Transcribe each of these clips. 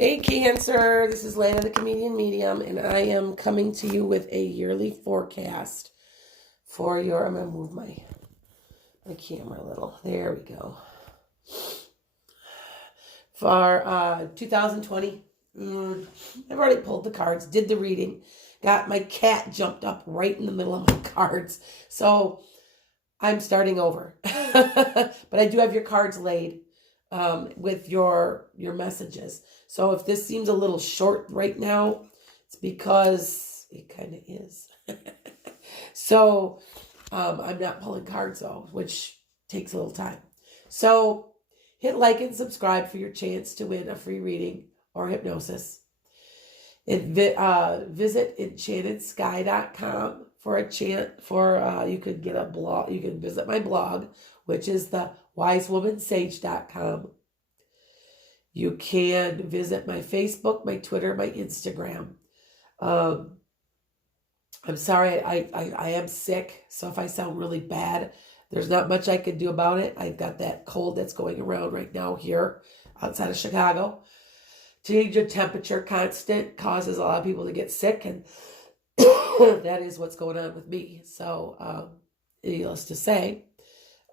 Hey Cancer, this is Lana the Comedian Medium, and I am coming to you with a yearly forecast for your, I'm going to move my camera a little. There we go. For 2020, I've already pulled the cards, did the reading, got my cat jumped up right in the middle of my cards. So I'm starting over. But I do have your cards laid with your messages. So if this seems a little short right now, it's because it kind of is. So I'm not pulling cards though, which takes a little time. So hit like and subscribe for your chance to win a free reading or hypnosis. Visit enchantedsky.com you could get a blog. You can visit my blog, which is the wisewomansage.com. You can visit my Facebook, my Twitter, my Instagram. I'm sorry, I am sick, so if I sound really bad, there's not much I can do about it. I've got that cold that's going around right now here outside of Chicago. Change of temperature constant causes a lot of people to get sick, and that is what's going on with me. So, needless to say,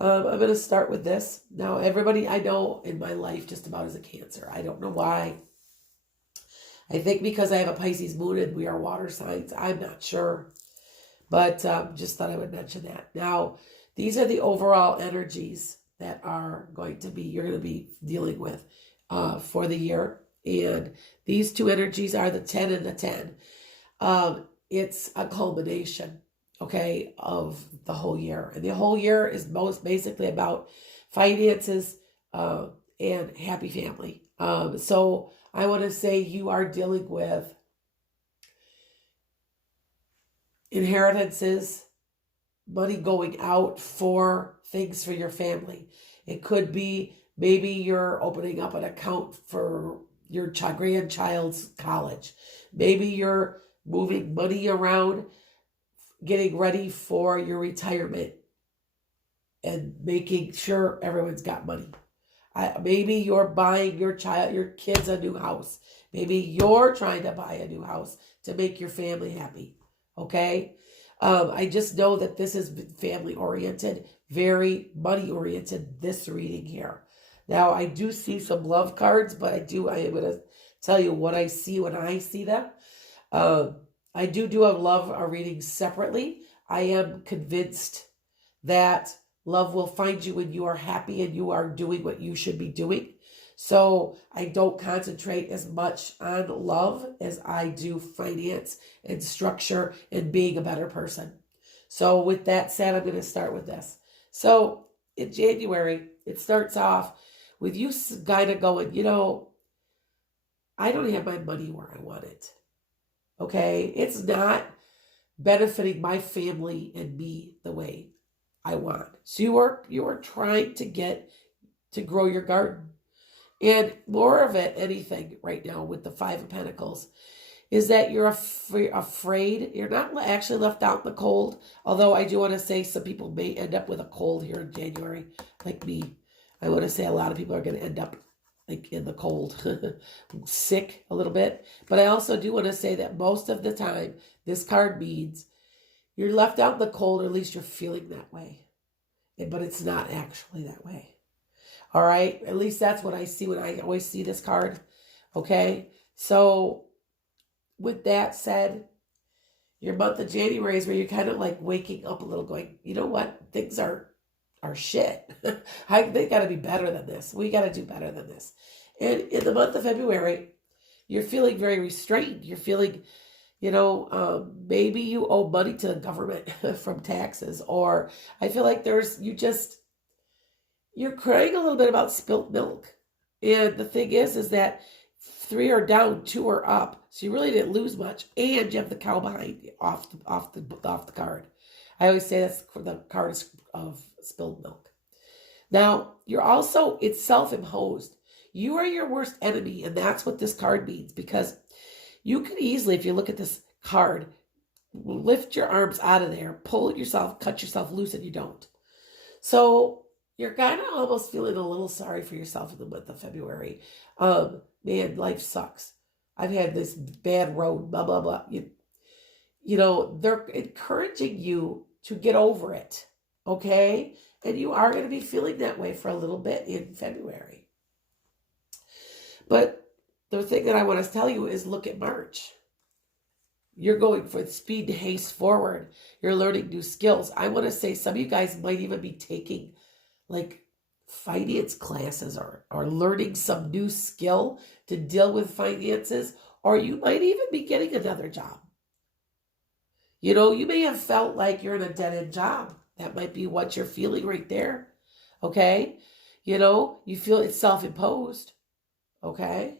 I'm going to start with this. Now, everybody I know in my life just about is a Cancer. I don't know why. I think because I have a Pisces moon and we are water signs. I'm not sure. But just thought I would mention that. Now, these are the overall energies that you're going to be dealing with for the year. And these two energies are the 10 and the 10. It's a culmination, okay, of the whole year. And the whole year is most basically about finances and happy family. So I want to say you are dealing with inheritances, money going out for things for your family. It could be maybe you're opening up an account for your grandchild's college. Maybe you're moving money around, getting ready for your retirement, and making sure everyone's got money. Maybe you're buying your kids a new house. Maybe you're trying to buy a new house to make your family happy. Okay? I just know that this is family oriented, very money oriented, this reading here. Now, I do see some love cards, but I am going to tell you what I see when I see them. I do a reading separately. I am convinced that love will find you when you are happy and you are doing what you should be doing. So I don't concentrate as much on love as I do finance and structure and being a better person. So with that said, I'm going to start with this. So in January, it starts off with you kind of going, I don't have my money where I want it. Okay? It's not benefiting my family and me the way I want. So you are trying to grow your garden. And more of it, anything right now with the Five of Pentacles, is that you're afraid. You're not actually left out in the cold. Although I do want to say some people may end up with a cold here in January, like me. I want to say a lot of people are going to end up like in the cold, sick a little bit. But I also do want to say that most of the time, this card means you're left out in the cold, or at least you're feeling that way. But it's not actually that way. All right? At least that's what I see when I always see this card. Okay? So with that said, your month of January is where you're kind of like waking up a little going, you know what? Things are shit. They got to be better than this. We got to do better than this. And in the month of February, you're feeling very restrained. You're feeling, maybe you owe money to the government from taxes, or I feel like you're crying a little bit about spilt milk. And the thing is that 3 are down, 2 are up. So you really didn't lose much. And you have the cow behind you off the card. I always say that's for the card of spilled milk. Now, it's self-imposed. You are your worst enemy, and that's what this card means, because you can easily, if you look at this card, lift your arms out of there, cut yourself loose, and you don't. So you're kind of almost feeling a little sorry for yourself in the month of February. man, life sucks. I've had this bad road, blah, blah, blah. They're encouraging you to get over it, okay? And you are going to be feeling that way for a little bit in February. But the thing that I want to tell you is look at March. You're going for speed and haste forward. You're learning new skills. I want to say some of you guys might even be taking like finance classes or learning some new skill to deal with finances, or you might even be getting another job. You may have felt like you're in a dead-end job. That might be what you're feeling right there. Okay? You feel it's self-imposed. Okay?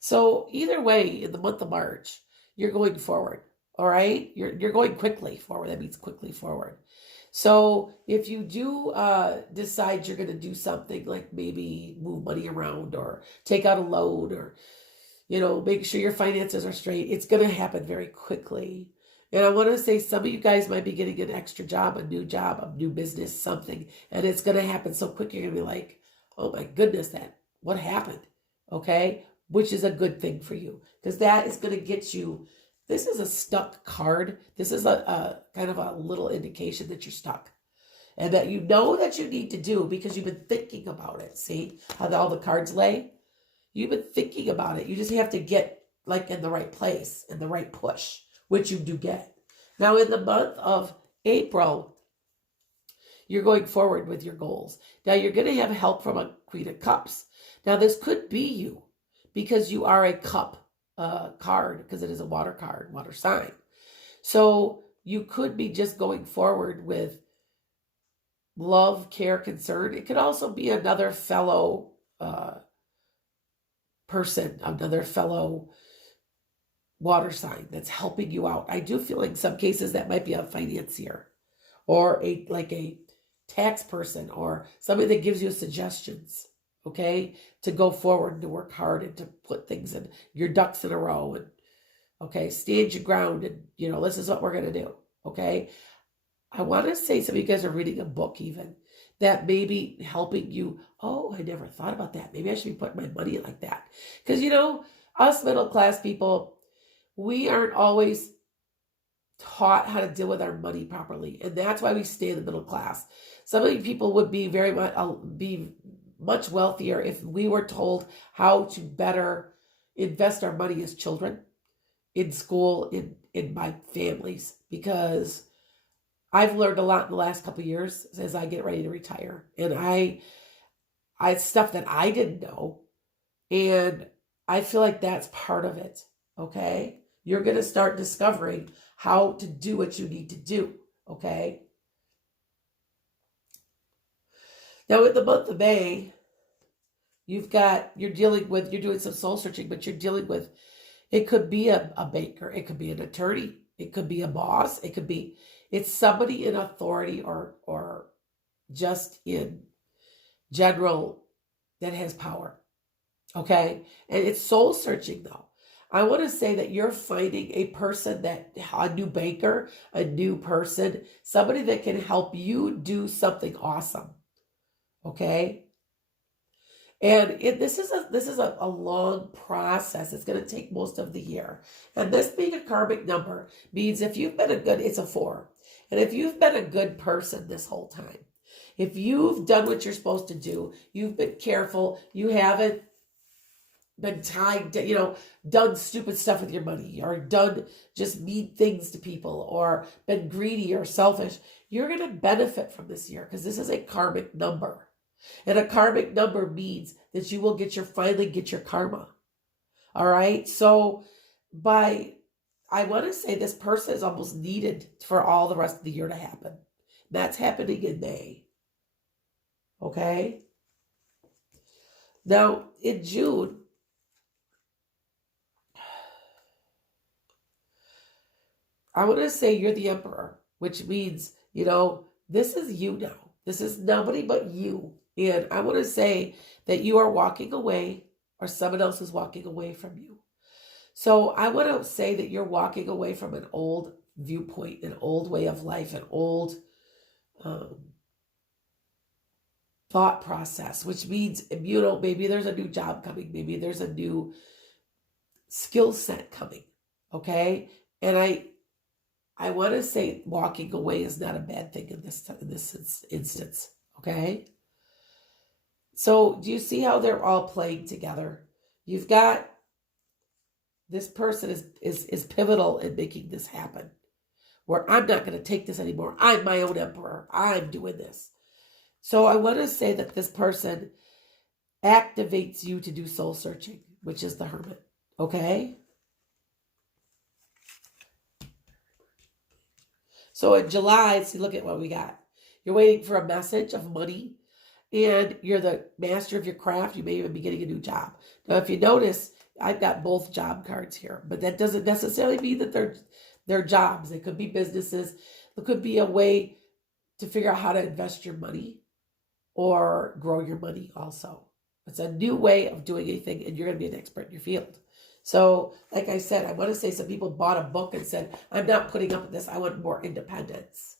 So either way, in the month of March, you're going forward. All right? You're going quickly forward. That means quickly forward. So if you do decide you're going to do something like maybe move money around or take out a loan or make sure your finances are straight, it's going to happen very quickly. And I want to say some of you guys might be getting an extra job, a new business, something, and it's going to happen so quick you're going to be like, oh my goodness, what happened? Okay? Which is a good thing for you because that is going to get you. This is a stuck card. This is a kind of a little indication that you're stuck and that you know that you need to do because you've been thinking about it. See how all the cards lay? You've been thinking about it. You just have to get like in the right place and the right push, which you do get. Now in the month of April, you're going forward with your goals. Now you're going to have help from a Queen of Cups. Now this could be you because you are a cup card because it is a water card, water sign. So you could be just going forward with love, care, concern. It could also be another fellow person, another fellow water sign that's helping you out. I do feel like in some cases that might be a financier or a tax person or somebody that gives you suggestions. Okay, to go forward and to work hard and to put things in your ducks in a row and okay, stand your ground and this is what we're gonna do. Okay, I want to say some of you guys are reading a book even that may be helping you. Oh, I never thought about that. Maybe I should be putting my money like that because us middle class people, we aren't always taught how to deal with our money properly, and that's why we stay in the middle class. Some of you people would be much wealthier if we were told how to better invest our money as children in school, in my families, because I've learned a lot in the last couple of years as I get ready to retire. And I stuff that I didn't know. And I feel like that's part of it. Okay. You're going to start discovering how to do what you need to do. Okay. Now, in the month of May, you're doing some soul searching, but you're dealing with, it could be a banker, it could be an attorney, it could be a boss, it's somebody in authority or just in general that has power. Okay. And it's soul searching though. I want to say that you're finding a new banker, a new person, somebody that can help you do something awesome. Okay. And this is a long process. It's going to take most of the year. And this being a karmic number means if you've been it's a 4. And if you've been a good person this whole time, if you've done what you're supposed to do, you've been careful, you haven't been done stupid stuff with your money or done just mean things to people or been greedy or selfish, you're going to benefit from this year because this is a karmic number. And a karmic number means that you will finally get your karma. All right. So I want to say this person is almost needed for all the rest of the year to happen. That's happening in May. Okay. Now in June, I want to say you're the emperor, which means, this is you now. This is nobody but you. And I want to say that you are walking away or someone else is walking away from you. So I want to say that you're walking away from an old viewpoint, an old way of life, an old thought process, which means, maybe there's a new job coming, maybe there's a new skill set coming, okay? And I want to say walking away is not a bad thing in this instance, okay? So do you see how they're all playing together? You've got this person is pivotal in making this happen, where I'm not going to take this anymore. I'm my own emperor. I'm doing this. So I want to say that this person activates you to do soul searching, which is the Hermit, okay? So in July, see, look at what we got. You're waiting for a message of money, and you're the master of your craft. You may even be getting a new job. Now, if you notice, I've got both job cards here, but that doesn't necessarily mean that they're jobs. They could be businesses. It could be a way to figure out how to invest your money or grow your money also. It's a new way of doing anything, and you're going to be an expert in your field. So, like I said, I want to say some people bought a book and said, I'm not putting up with this. I want more independence.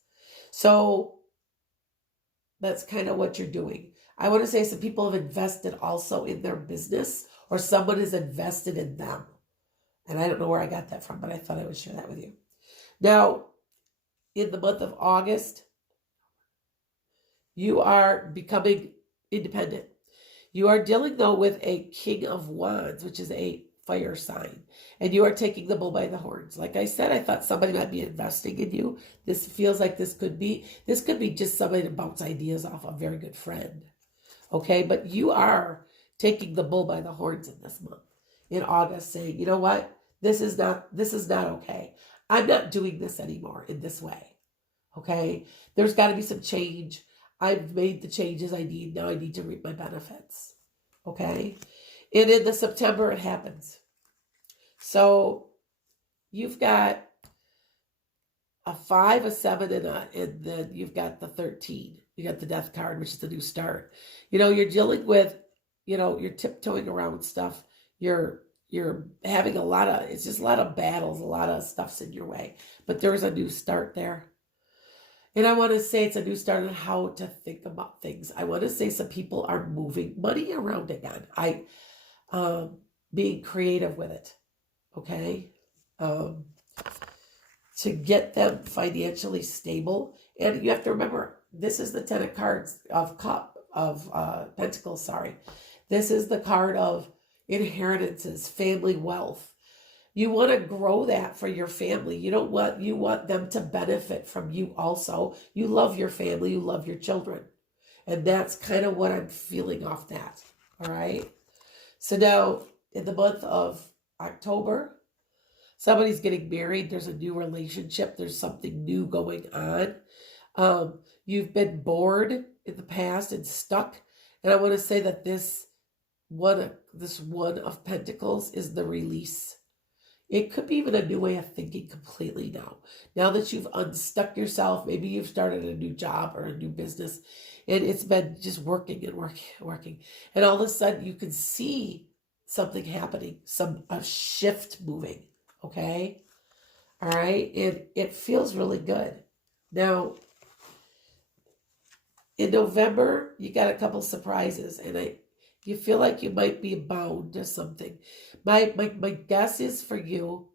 So that's kind of what you're doing. I want to say some people have invested also in their business, or someone has invested in them. And I don't know where I got that from, but I thought I would share that with you. Now, in the month of August, you are becoming independent. You are dealing, though, with a King of Wands, which is a fire sign, and you are taking the bull by the horns. Like I said, I thought somebody might be investing in you. This feels like this could be just somebody to bounce ideas off, a very good friend. Okay, but you are taking the bull by the horns in this month, in August, saying, you know what? This is not okay. I'm not doing this anymore in this way. Okay, there's got to be some change. I've made the changes I need. Now I need to reap my benefits. Okay, and in the September it happens. So you've got a 5, a 7, and then you've got the 13. You got the Death card, which is the new start. You're dealing with, you're tiptoeing around stuff. You're having it's just a lot of battles, a lot of stuff's in your way. But there's a new start there. And I want to say it's a new start on how to think about things. I want to say some people are moving money around again. Being creative with it, okay? To get them financially stable. And you have to remember, this is the 10 of cards of Pentacles, sorry. This is the card of inheritances, family wealth. You want to grow that for your family. You want them to benefit from you also. You love your family, you love your children. And that's kind of what I'm feeling off that. All right. So now in the month of October, somebody's getting married. There's a new relationship. There's something new going on. You've been bored in the past and stuck. And I want to say that this one of Pentacles is the release. It could be even a new way of thinking completely now. Now that you've unstuck yourself, maybe you've started a new job or a new business, and it's been just working and working. And all of a sudden you can see something happening, a shift moving, okay? All right, and it feels really good. Now, in November, you got a couple surprises, and you feel like you might be bound to something. My guess is for you,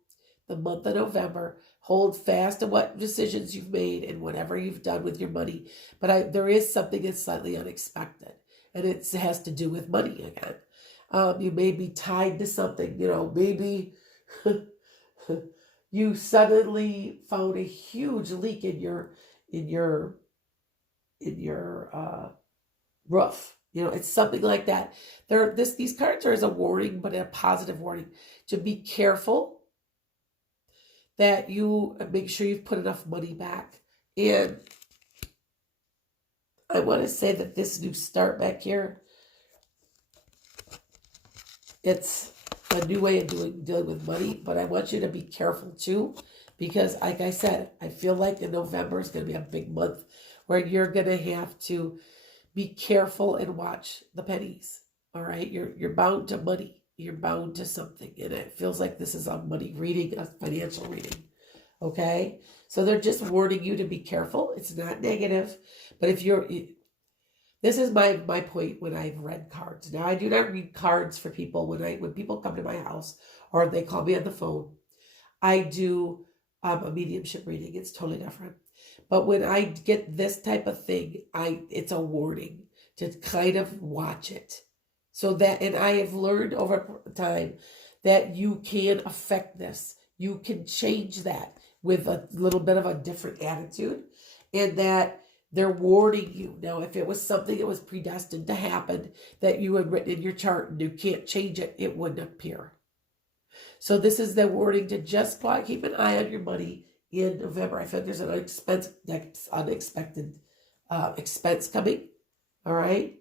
the month of November, hold fast to what decisions you've made and whatever you've done with your money. But there is something that's slightly unexpected, and it has to do with money again. You may be tied to something, maybe you suddenly found a huge leak in your roof. It's something like that. These cards are as a warning, but a positive warning to be careful that you make sure you've put enough money back. And I want to say that this new start back here, it's a new way of dealing with money, but I want you to be careful too, because like I said, I feel like in November is going to be a big month where you're going to have to be careful and watch the pennies. All right, you're bound to money. You're bound to something, and it feels like this is a money reading, a financial reading. Okay, so they're just warning you to be careful. It's not negative, but if This is my point when I've read cards. Now I do not read cards for people when people come to my house or they call me on the phone. I do a mediumship reading. It's totally different. But when I get this type of thing, it's a warning to kind of watch it. So that, and I have learned over time that you can affect this. You can change that with a little bit of a different attitude, and that they're warning you. Now, if it was something that was predestined to happen that you had written in your chart and you can't change it, it wouldn't appear. So this is the warning to just keep an eye on your money in November. I feel like there's an unexpected expense coming. All right.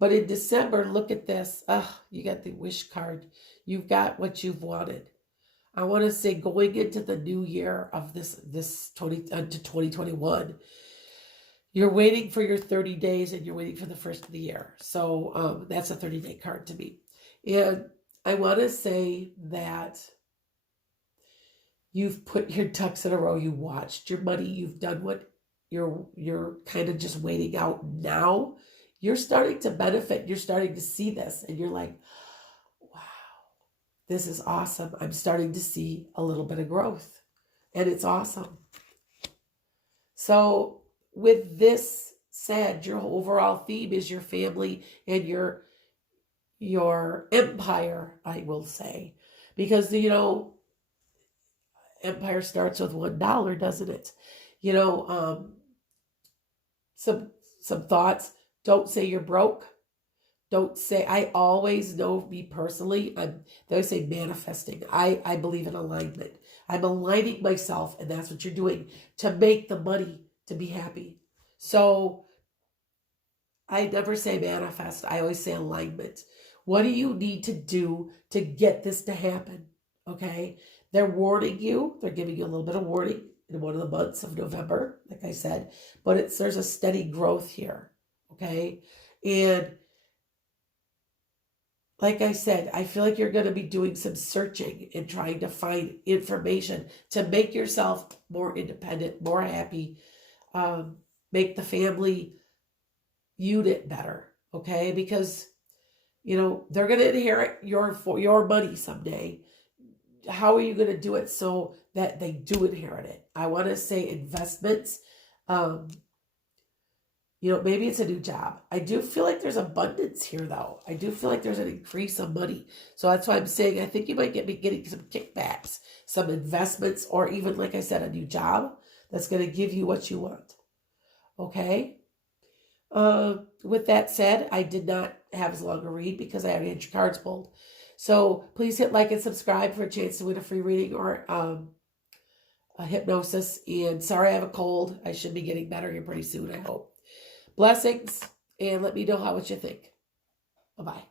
But in December, look at this. You got the wish card. You've got what you've wanted. I want to say going into the new year of this 2021, you're waiting for your 30 days and you're waiting for the first of the year. So that's a 30-day card to me. And I want to say that you've put your ducks in a row. You watched your money. You've done what you're kind of just waiting out now. You're starting to benefit. You're starting to see this and you're like, wow, this is awesome. I'm starting to see a little bit of growth and it's awesome. So with this said, your overall theme is your family and your empire, I will say, because, empire starts with $1, doesn't it? Some thoughts. Don't say you're broke. Don't say, I always know me personally, they always say manifesting. I believe in alignment. I'm aligning myself, and that's what you're doing to make the money to be happy. So I never say manifest. I always say alignment. What do you need to do to get this to happen? Okay. They're warning you. They're giving you a little bit of warning in one of the months of November, like I said, but there's a steady growth here. Okay. And like I said, I feel like you're going to be doing some searching and trying to find information to make yourself more independent, more happy, make the family unit better. Okay. Because, they're going to inherit your money someday. How are you going to do it so that they do inherit it? I want to say investments. Maybe it's a new job. I do feel like there's abundance here, though. I do feel like there's an increase of money. So that's why I'm saying I think you might be getting some kickbacks, some investments, or even, like I said, a new job that's going to give you what you want. Okay? With that said, I did not have as long a read because I already had your cards pulled. So please hit like and subscribe for a chance to win a free reading or a hypnosis. And sorry I have a cold. I should be getting better here pretty soon, I hope. Blessings, and let me know what you think. Bye-bye.